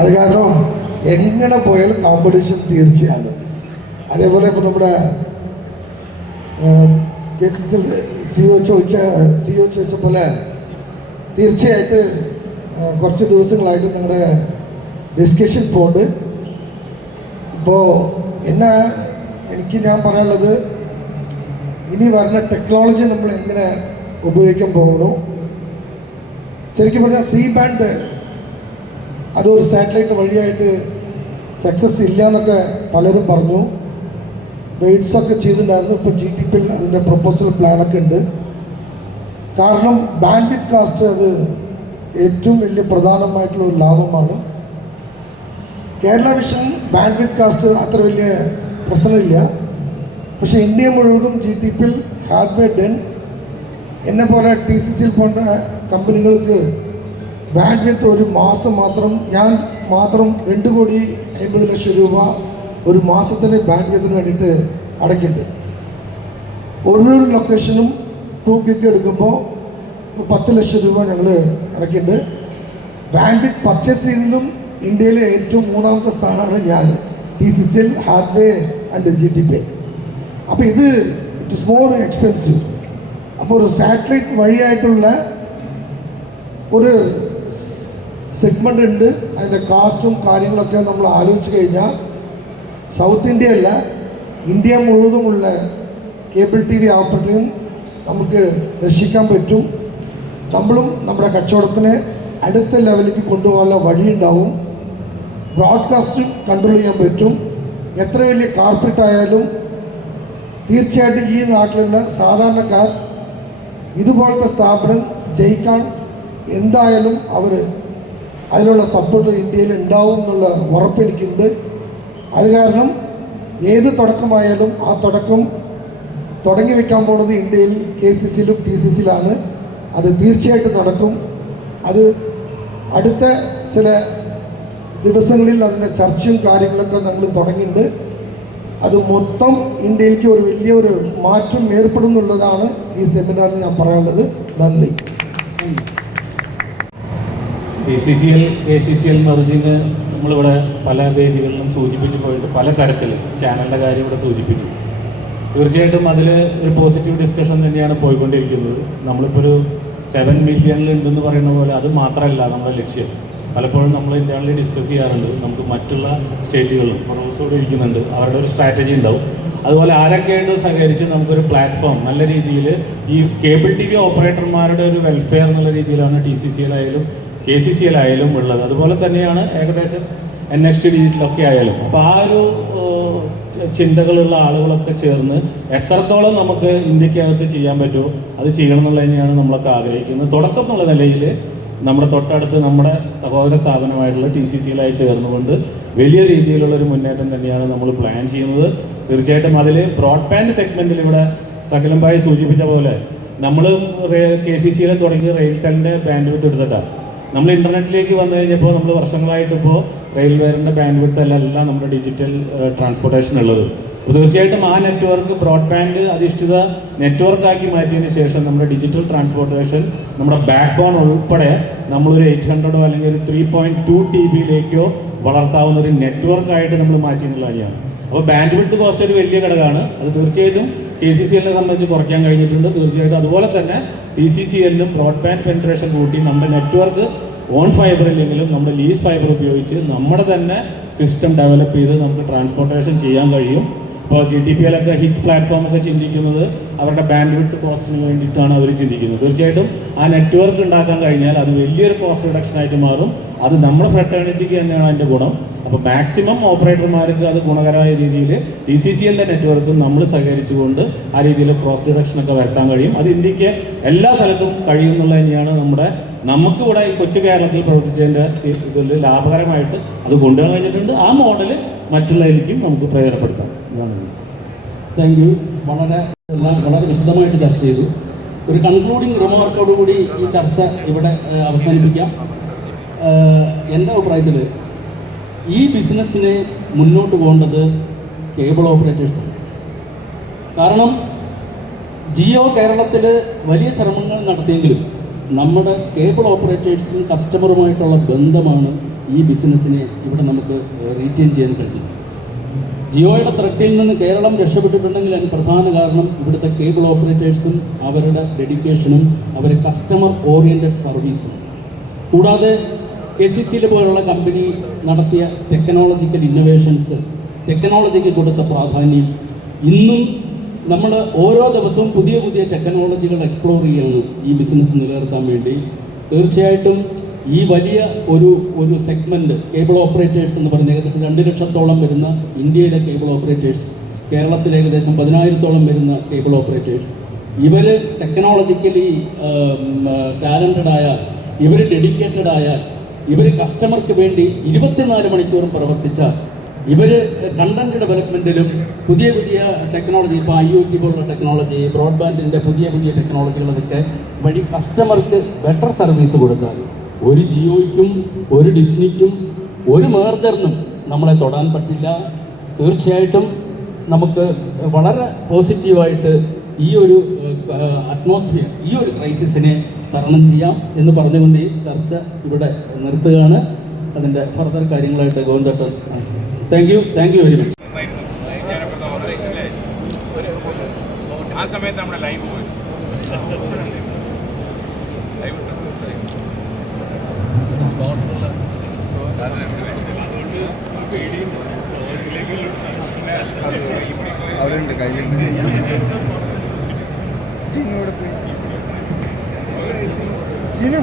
അത് കാരണം എങ്ങനെ പോയാലും കോമ്പറ്റീഷൻ തീർച്ചയാണ്. അതേപോലെ ഇപ്പോൾ നമ്മുടെ സിഒ ചോദിച്ച പോലെ തീർച്ചയായിട്ട് കുറച്ച് ദിവസങ്ങളായിട്ട് നിങ്ങളുടെ ഡിസ്കഷൻ പോകുന്നുണ്ട്. ഇപ്പോൾ ഞാൻ പറയാനുള്ളത്, ഇനി വരുന്ന ടെക്നോളജി നമ്മൾ എങ്ങനെ ഉപയോഗിക്കാൻ പോകുന്നു. ശരിക്കും പറഞ്ഞാൽ സി ബാൻഡ് അതൊരു സാറ്റലൈറ്റ് വഴിയായിട്ട് സക്സസ് ഇല്ല എന്നൊക്കെ പലരും പറഞ്ഞു. ഗൈഡ്സൊക്കെ ചെയ്തിട്ടുണ്ടായിരുന്നു. ഇപ്പോൾ GTP അതിൻ്റെ പ്രൊപ്പോസൽ പ്ലാനൊക്കെ ഉണ്ട്. കാരണം ബാൻഡ്വിഡ്ത്ത് കാസ്റ്റ് അത് ഏറ്റവും വലിയ പ്രധാനമായിട്ടുള്ള ഒരു ലാഭമാണ്. കേരള വിഷൻ ബാൻഡ്വിഡ്ത്ത് കാസ്റ്റ് അത്ര വലിയ പ്രശ്നമില്ല. പക്ഷേ ഇന്ത്യ മുഴുവനും GTP ഹാവ് ബൈ ഡൺ എന്നെ പോലെ TCCL പോன்ற കമ്പനികൾക്ക് ബാൻഡ്വിഡ്ത്ത് ഒരു മാസം ഞാൻ മാത്രം 2,50,00,000 രൂപ ഒരു മാസത്തിന് ബാൻഡ്വിഡ്ത്തിന് വേണ്ടിയിട്ട് അടയ്ക്കുന്നുണ്ട്. ഓരോ ലൊക്കേഷനും 2 gig എടുക്കുമ്പോൾ 10 ലക്ഷം രൂപ ഞങ്ങൾ അടയ്ക്കുന്നുണ്ട്. ബാൻഡ്വിഡ്ത്ത് പർച്ചേസ് ചെയ്തതിലും ഇന്ത്യയിലെ ഏറ്റവും 3ാമത്തെ സ്ഥാനമാണ് ഞാൻ, TCCL, ഹാത്വേ ആൻഡ് GTP. അപ്പോൾ ഇറ്റ് ഇസ് മോർ എക്സ്പെൻസീവ്. അപ്പോൾ ഒരു സാറ്റലൈറ്റ് വഴിയായിട്ടുള്ള ഒരു സെഗ്മെൻ്റ് ഉണ്ട്. അതിൻ്റെ കാസ്റ്റും കാര്യങ്ങളൊക്കെ നമ്മൾ ആലോചിച്ച് കഴിഞ്ഞാൽ സൗത്ത് ഇന്ത്യയല്ല, ഇന്ത്യ മുഴുവനുമുള്ള കേബിൾ TV ഓപ്പറേറ്ററും നമുക്ക് രക്ഷിക്കാൻ പറ്റും. നമ്മളും നമ്മുടെ കച്ചവടത്തിനെ അടുത്ത ലെവലിലേക്ക് കൊണ്ടുപോകാനുള്ള വഴിയുണ്ടാവും. ബ്രോഡ്കാസ്റ്റും കൺട്രോൾ ചെയ്യാൻ പറ്റും. എത്ര വലിയ കോർപ്പറേറ്റ് ആയാലും തീർച്ചയായിട്ടും ഈ നാട്ടിലുള്ള സാധാരണക്കാർ ഇതുപോലത്തെ സ്ഥാപനം ജയിക്കാൻ എന്തായാലും അതിനുള്ള സപ്പോർട്ട് ഇന്ത്യയിൽ ഉണ്ടാവും എന്നുള്ള ഉറപ്പെനിക്കുണ്ട്. അത് കാരണം ഏത് തുടക്കമായാലും ആ തുടക്കം തുടങ്ങി വെക്കാൻ പോകുന്നത് ഇന്ത്യയിൽ KCCയിലും TCCയിലാണ്. അത് തീർച്ചയായിട്ടും നടക്കും. അത് അടുത്ത ചില ദിവസങ്ങളിൽ അതിൻ്റെ ചർച്ചയും കാര്യങ്ങളൊക്കെ നമ്മൾ തുടങ്ങിയിട്ടുണ്ട്. അത് മൊത്തം ഇന്ത്യയിലേക്ക് ഒരു വലിയൊരു മാറ്റം ഏർപ്പെടുന്നുള്ളതാണ് ഈ സെമിനാറിൽ ഞാൻ പറയാനുള്ളത്. നന്ദി. KCCL മെർജിങ് നമ്മളിവിടെ പല വേദികളിലും സൂചിപ്പിച്ചു പോയിട്ട് പല തരത്തിൽ ചാനലിൻ്റെ കാര്യം ഇവിടെ സൂചിപ്പിച്ചു. തീർച്ചയായിട്ടും അതിൽ ഒരു പോസിറ്റീവ് ഡിസ്കഷൻ തന്നെയാണ് പോയിക്കൊണ്ടിരിക്കുന്നത്. നമ്മളിപ്പോൾ ഒരു 7 മില്യണിലുണ്ടെന്ന് പറയുന്ന പോലെ അത് മാത്രമല്ല നമ്മുടെ ലക്ഷ്യം. പലപ്പോഴും നമ്മൾ ഇന്റേണലി ഡിസ്കസ് ചെയ്യാറുണ്ട്. നമുക്ക് മറ്റുള്ള സ്റ്റേറ്റുകളും പ്രൊഫസോട് ഇരിക്കുന്നുണ്ട്, അവരുടെ ഒരു സ്ട്രാറ്റജി ഉണ്ടാവും. അതുപോലെ ആരൊക്കെയായിട്ട് സഹകരിച്ച് നമുക്കൊരു പ്ലാറ്റ്ഫോം നല്ല രീതിയിൽ ഈ കേബിൾ TV ഓപ്പറേറ്റർമാരുടെ ഒരു വെൽഫെയർ എന്നുള്ള രീതിയിലാണ് TCCL ആയാലും KCCL ആയാലും ഉള്ളത്. അതുപോലെ തന്നെയാണ് ഏകദേശം NXT രീതിയിലൊക്കെ ആയാലും. അപ്പോൾ ആ ഒരു ചിന്തകളുള്ള ആളുകളൊക്കെ ചേർന്ന് എത്രത്തോളം നമുക്ക് ഇന്ത്യക്കകത്ത് ചെയ്യാൻ പറ്റുമോ അത് ചെയ്യണം എന്നുള്ളത് തന്നെയാണ് നമ്മളൊക്കെ ആഗ്രഹിക്കുന്നത്. തുടക്കം എന്നുള്ള നിലയിൽ നമ്മുടെ തൊട്ടടുത്ത് നമ്മുടെ സഹോദര സ്ഥാപനമായിട്ടുള്ള TCCL ആയി ചേർന്നുകൊണ്ട് വലിയ രീതിയിലുള്ളൊരു മുന്നേറ്റം തന്നെയാണ് നമ്മൾ പ്ലാൻ ചെയ്യുന്നത്. തീർച്ചയായിട്ടും അതിൽ ബ്രോഡ്ബാൻഡ് സെഗ്മെൻറ്റിൽ ഇവിടെ സകലംഭായി സൂചിപ്പിച്ച പോലെ നമ്മൾ KCCL തുടങ്ങി റെയിൽടെലിൻ്റെ ബാൻഡ്വിഡ്ത്ത് എടുത്തിട്ടാണ് നമ്മൾ ഇൻ്റർനെറ്റിലേക്ക് വന്നു കഴിഞ്ഞപ്പോൾ നമ്മൾ വർഷങ്ങളായിട്ടിപ്പോൾ റെയിൽവേറിൻ്റെ ബാൻഡ്വിഡ്ത്ത് അല്ല നമ്മുടെ ഡിജിറ്റൽ ട്രാൻസ്പോർട്ടേഷൻ ഉള്ളത്. അപ്പോൾ തീർച്ചയായിട്ടും ആ നെറ്റ്വർക്ക് ബ്രോഡ്ബാൻഡ് അധിഷ്ഠിത നെറ്റ്വർക്കാക്കി മാറ്റിയതിന് ശേഷം നമ്മുടെ ഡിജിറ്റൽ ട്രാൻസ്പോർട്ടേഷൻ നമ്മുടെ ബാക്ക് ബോൺ ഉൾപ്പെടെ നമ്മളൊരു 800 അല്ലെങ്കിൽ ഒരു 3.2 TBയിലേക്കോ വളർത്താവുന്ന ഒരു നെറ്റ്വർക്കായിട്ട് നമ്മൾ മാറ്റിയിട്ടുള്ള കാര്യമാണ്. അപ്പോൾ ബാൻഡ്വിഡ്ത്ത് കോസ്റ്റ് ഒരു വലിയ ഘടകമാണ്. അത് തീർച്ചയായിട്ടും KCCLനെ സംബന്ധിച്ച് കുറയ്ക്കാൻ കഴിഞ്ഞിട്ടുണ്ട്. തീർച്ചയായിട്ടും അതുപോലെ തന്നെ TCCLനും ബ്രോഡ്ബാൻഡ് പെനിട്രേഷൻ കൂട്ടി നമ്മുടെ നെറ്റ്വർക്ക് ഓൺ ഫൈബർ ഇല്ലെങ്കിലും നമ്മുടെ ലീസ് ഫൈബർ ഉപയോഗിച്ച് നമ്മുടെ തന്നെ സിസ്റ്റം ഡെവലപ്പ് ചെയ്ത് നമുക്ക് ട്രാൻസ്പോർട്ടേഷൻ ചെയ്യാൻ കഴിയും. ഇപ്പോൾ GTPLൊക്കെ ഹിറ്റ്സ് പ്ലാറ്റ്ഫോമൊക്കെ ചിന്തിക്കുന്നത് അവരുടെ ബാൻഡ്വിഡ്ത്ത് കോസ്റ്റിന് വേണ്ടിയിട്ടാണ് അവർ ചിന്തിക്കുന്നത്. തീർച്ചയായിട്ടും ആ നെറ്റ്വർക്ക് ഉണ്ടാക്കാൻ കഴിഞ്ഞാൽ അത് വലിയൊരു കോസ്റ്റ് റിഡക്ഷനായിട്ട് മാറും. അത് നമ്മുടെ ഫ്രട്ടേണിറ്റിക്ക് തന്നെയാണ് അതിൻ്റെ ഗുണം. അപ്പോൾ മാക്സിമം ഓപ്പറേറ്റർമാർക്ക് അത് ഗുണകരമായ രീതിയിൽ TCCLൻ്റെ നെറ്റ്വർക്കും നമ്മൾ സഹകരിച്ചുകൊണ്ട് ആ രീതിയിൽ കോസ്റ്റ് റിഡക്ഷനൊക്കെ വരുത്താൻ കഴിയും. അത് ഇന്ത്യക്ക് എല്ലാ സ്ഥലത്തും കഴിയുമെന്നുള്ളത് തന്നെയാണ് നമുക്കിവിടെ ഈ കൊച്ചു കേരളത്തിൽ പ്രവർത്തിച്ചതിൻ്റെ ഇതിൽ ലാഭകരമായിട്ട് അത് കൊണ്ടുപോകാൻ കഴിഞ്ഞിട്ടുണ്ട്. ആ മോഡൽ മറ്റുള്ളതിലേക്കും നമുക്ക് പ്രയോജനപ്പെടുത്താം. Thank you. വളരെ വിശദമായിട്ട് ചർച്ച ചെയ്തു. ഒരു കൺക്ലൂഡിങ് റിമാർക്കോടുകൂടി ഈ ചർച്ച ഇവിടെ അവസാനിപ്പിക്കാം. എൻ്റെ അഭിപ്രായത്തിൽ ഈ ബിസിനസ്സിനെ മുന്നോട്ട് പോകേണ്ടത് കേബിൾ ഓപ്പറേറ്റേഴ്സാണ്. കാരണം ജിയോ കേരളത്തിൽ വലിയ ശ്രമങ്ങൾ നടത്തിയെങ്കിലും നമ്മുടെ കേബിൾ ഓപ്പറേറ്റേഴ്സും കസ്റ്റമറുമായിട്ടുള്ള ബന്ധമാണ് ഈ ബിസിനസ്സിനെ ഇവിടെ നമുക്ക് റീറ്റെയിൻ ചെയ്യാൻ കഴിയും. ജിയോയുടെ ത്രെട്ടിൽ നിന്ന് കേരളം രക്ഷപ്പെട്ടിട്ടുണ്ടെങ്കിൽ അതിന് പ്രധാന കാരണം ഇവിടുത്തെ കേബിൾ ഓപ്പറേറ്റേഴ്സും അവരുടെ ഡെഡിക്കേഷനും അവരെ കസ്റ്റമർ ഓറിയൻറ്റഡ് സർവീസും. കൂടാതെ KCCL പോലുള്ള കമ്പനി നടത്തിയ ടെക്നോളജിക്കൽ ഇന്നോവേഷൻസ്, ടെക്നോളജിക്ക് കൊടുത്ത പ്രാധാന്യം. ഇന്നും നമ്മൾ ഓരോ ദിവസവും പുതിയ പുതിയ ടെക്നോളജികൾ എക്സ്പ്ലോർ ചെയ്യുകയാണ് ഈ ബിസിനസ് നിലനിർത്താൻ വേണ്ടി. തീർച്ചയായിട്ടും ഈ വലിയ ഒരു സെഗ്മെൻറ്റ് കേബിൾ ഓപ്പറേറ്റേഴ്സ് എന്ന് പറയുന്ന ഏകദേശം 2 ലക്ഷത്തോളം വരുന്ന ഇന്ത്യയിലെ കേബിൾ ഓപ്പറേറ്റേഴ്സ്, കേരളത്തിൽ ഏകദേശം 10,000-ഓളം വരുന്ന കേബിൾ ഓപ്പറേറ്റേഴ്സ്, ഇവർ ടെക്നോളജിക്കലി ടാലൻറ്റഡ് ആയാൽ, ഇവർ ഡെഡിക്കേറ്റഡ് ആയാൽ, ഇവർ കസ്റ്റമർക്ക് വേണ്ടി 24 മണിക്കൂറും പ്രവർത്തിച്ചാൽ, ഇവർ കണ്ടന്റ് ഡെവലപ്മെൻറ്റിലും പുതിയ പുതിയ ടെക്നോളജി, ഇപ്പോൾ IoT പോലുള്ള ടെക്നോളജി, ബ്രോഡ്ബാൻഡിൻ്റെ പുതിയ പുതിയ ടെക്നോളജികളൊക്കെ വഴി കസ്റ്റമർക്ക് ബെറ്റർ സർവീസ് കൊടുത്താൽ ഒരു ജിയോയ്ക്കും ഒരു ഡിസ്നിക്കും ഒരു മേർജറിനും നമ്മളെ തൊടാൻ പറ്റില്ല. തീർച്ചയായിട്ടും നമുക്ക് വളരെ പോസിറ്റീവായിട്ട് ഈ ഒരു അറ്റ്മോസ്ഫിയർ, ഈ ഒരു ക്രൈസിസിനെ തരണം ചെയ്യാം എന്ന് പറഞ്ഞുകൊണ്ട് ഈ ചർച്ച ഇവിടെ നിർത്തുകയാണ്. അതിൻ്റെ ഫർദർ കാര്യങ്ങളായിട്ട് ഗോവിന്ദേട്ടൻ. Thank you very much. ആ സമയത്ത് നമ്മുടെ ലൈവ് പോയി അവിടെ ഉണ്ട് കയ്യിലുണ്ട്. ജിനു